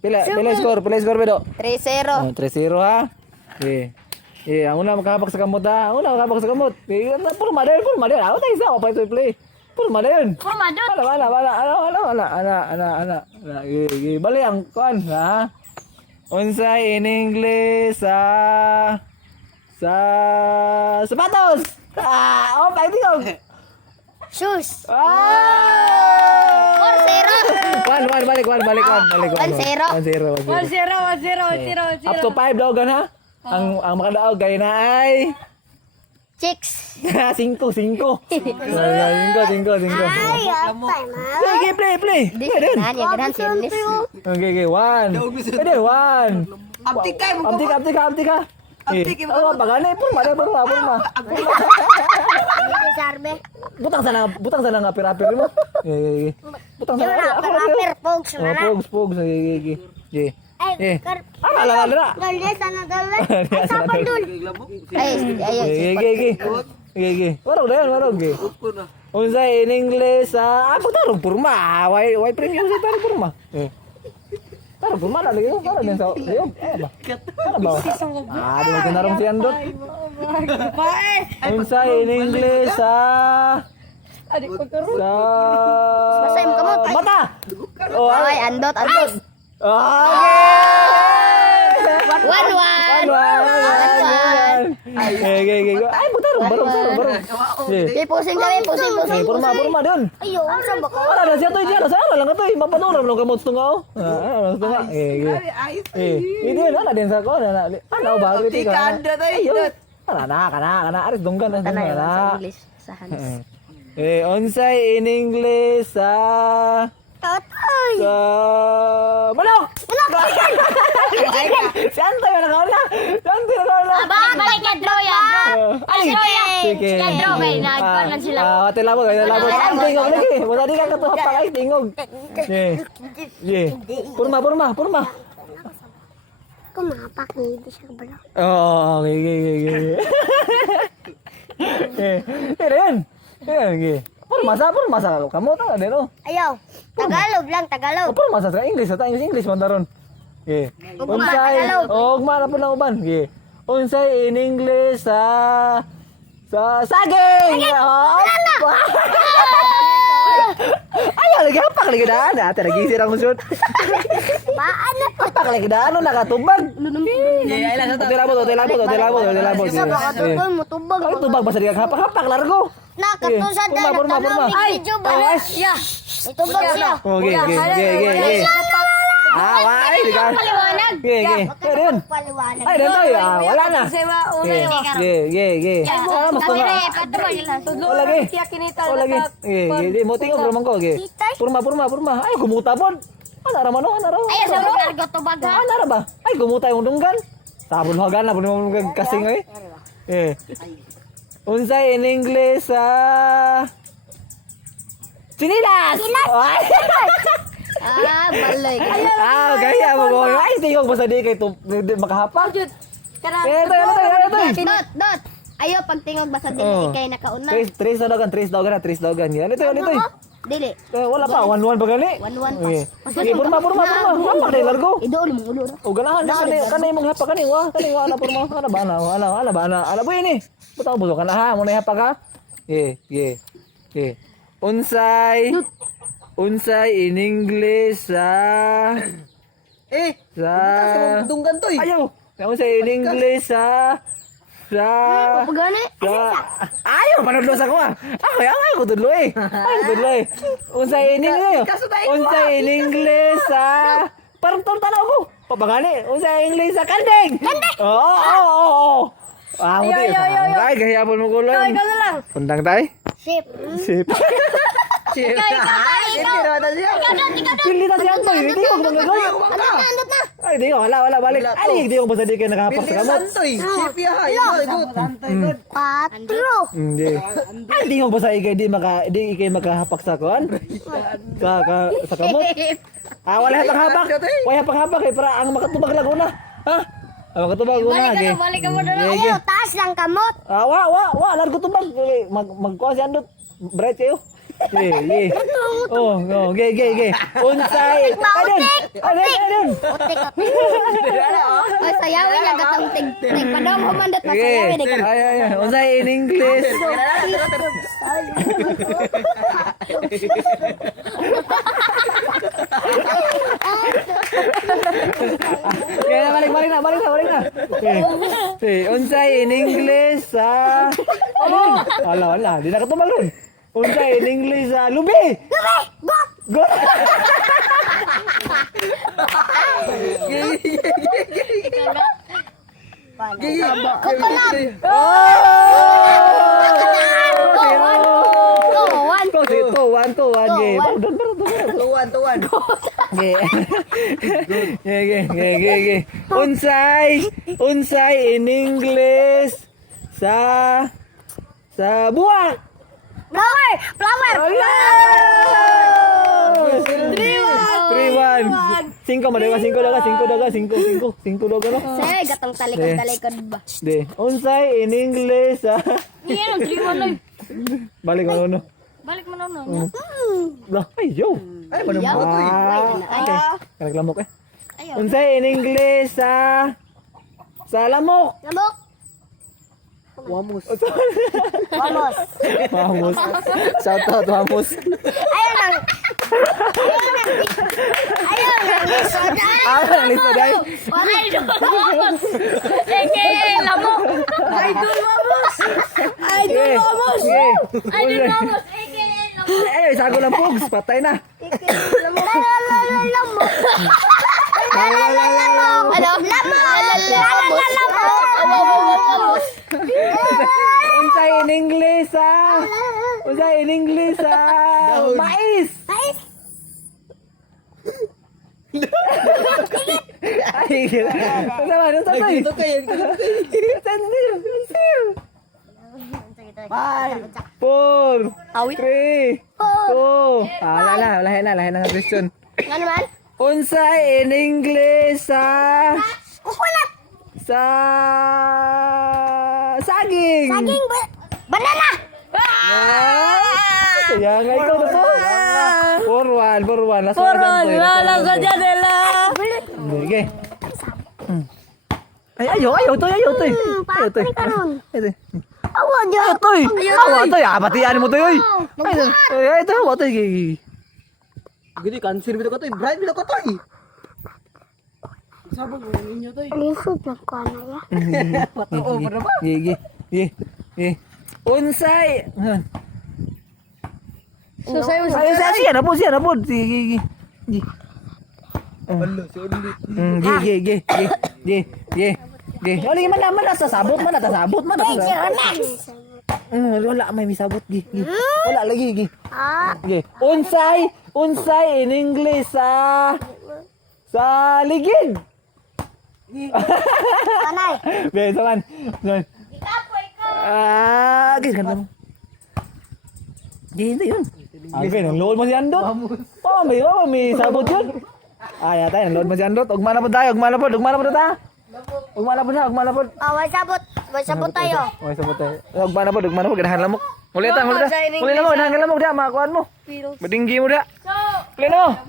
Pila score bedo. 3-0. 3-0 ha. Ang una makahapak sa kamot ha. Ang una makahapak sa kamot. Purma din. Ako tayo isa. Apa ito play. Purma din. Ana. Bali ang kuan ha. Unsay in English sa sapatos. Pagtingog. Shoes. 4-0. 1-0. Up to 5 daw gan ha. Ang makadaog gay na ay Chicks. 5. 5. Ay, apay ma. Play. Ganahan serious. Okay, 1. Pwede 1. Abtik ka. Pagani purma. Dito sarbe. Butang sana nga pirapir mo. Butang sana. Rapper folks na na. Pogs. Ay, Ala. Galde sana galde. Ay, sapal dul. Gigi. Warog. Unsay in English ako tarong purma. Why premium sa tarong purma? Tarong purma na lagi para din sa liog. Ano ba? Di mo tinarong si Andot. Unsay in English Basahin mo kamot. mata. Ay, andot. Okay. 1-1. Ay, barong. Pusing kami. Purma doon. Ayo, saan ba ko? Wala na siya to, diyan. Sana lang ito. Mapanuram lang kamot tunga oh. Hindi na din sa ko. Ano ba? Kana. Aris dunggan na. Tanay sa English sa Hans. Unsay in English Totoy. Manok! Saan tayo nakawala? Balik ka, draw ya, draw. Sige. Draw kayo, nagkuhan lang sila. Labog. Tingog lagi. Masa di ka katuhap pa guys, tingog. Purma. Kumapak ni di siya bro. Okay. Yan. Purma sa kamu ta din oh. Ayaw. Tagalog. Purma sa English man daron. Unsay ugma na po ng uban. Unsay in English sa saging. Ayaw lagi hapak lagi daan. Ate lagi sirang usod. Baan na po. Hapak lagi daan nakatubag. Hotel labot. Katulog mo tubag. Ay tubag basta di ka hapak largo. Nakatusan na. Purma. Video ba? Yeah. Itubag siya. Okay. Why? Di ka. Paliwanag. Ayun. Paliwanag. Ay, dito. Wala na. Mas tunga. Wala lagi. Di mo tingog naman ko. Purma. Ay, gumuta po. Ano raman? Ay, sa mga largo tubag ha. Ano ba? Ay, gumuta yung dunggan. Sabon hagan na. Puno mo kasing eh. Unsay in English Chinilas! Ay! Balay. Gaya mo. Ay, tingog basta di kay makahapak. Ito. Dot. Ayo pagtingog basta dili kay nakauna. Tres daw gan. Yan ito. Dili. Wala pa, 1-1 pa gali. 1-1 pas. Sige, purma. Hapak dai largo. Ido ulo mo ulo. O ganahan na kanay mong hapak kanay wa ana purma. Ana ba ana. Ala boy ni. Butaw buso kana ha, mo na hapak ha. Unsay in English sa Dunggan to eh. ayaw. Unsay in English sa Pagani. ayaw panudlo sa ko ah. Ay ko tudlo eh. Unsay in English sa parang tanaw ko. Papagani. Unsay English sa kandeng. Oo. Buti. Ay gahapon mo ko lang. Ikaw na lang. Undang tay. Sip. Pili na siya to. Hindi ko magagawa. Andot na. Ay, di ko. Wala. Balik. Ay, di ko basta di kayo nakahapak sa kamot. Chip ya. Good. Patro. Hindi. Ay, di ko basta di kayo makahapak sa kuan. Sa kamot. Wala hapak. Wala hapak eh. Para ang makatubag laguna. Ha? Makatubag laguna. Balik ka mo na lang. Ayaw, taas lang kamot. Largo tubag. Magkuha si Andot. Bright kayo. Ge. Oh, ge. Unsay. Adun. Ay, sayawin niya gatong tig padong humandot na sayawin Ge. ikaw. Ay. Unsay in English? Kaya balik na. Unsay in English sa Ala, di na ka tumalon. Unsay in English sa lubi. Go. Tuwan. Ge. Tuwan. Ge. Unsay in English sa buwan. Flower. 3-1. 5 madaga. 5 no? Say, gatong talikod ba? De. Unsay in English sa Iyan, 3-1 lang. balik ano. Balik mo na nun. Lah, ayo. Ay, manamot to eh. Okay. Karag lamok eh. Ayaw. Unsay in English sa lamok. Lamok. Wamos. Vamos. Shout out Vamos. Ayaw nang soda. Ang lista dai. Eke, lamok. Idol Vamos. Idol Vamos. Idol Vamos. Eke, lamok. Eh, sago lang pugs, patay na. Lamok. Ano? Lamok. Unsay in English sa mais. Ay, ano to? Ito kayo. Bye. 4, 3, 2. Lahi na question. Ano man? Unsay in English sa saging. Banana. Kaya nga ikaw na to. 4-1. Last one. Sige. Ayaw to. Paano ka nun? Ito. Awa niya. Awa to. Batian mo to. Ito. Awa to. Gini cancer bito ko to. Bright bito ko to eh. Sabang ninyo to eh. Lisod na ko na ya. Patoo mo na ba? Gi. Unsay. Susay Siya na po. Sige. Hello, si Ulit. Ge. Oli man na sabot. Wala may misabot gi. Wala lagi gi. Ge. Unsay in English sa ligid. Panay. Be, saman. Guys, ganda mo. Hindi yun. Okay, nang-load mo si Andot. May sabot yun. Ay, tayo, nang-load mo si Andot. Ugma na po tayo. Ugma na po tayo. May sabot tayo. Okay, sabot tayo. Ugma na po. Ganahan lamok. Uli na, ganahan lamok. Makakuan mo. Madinggi mo da. Uli na mo.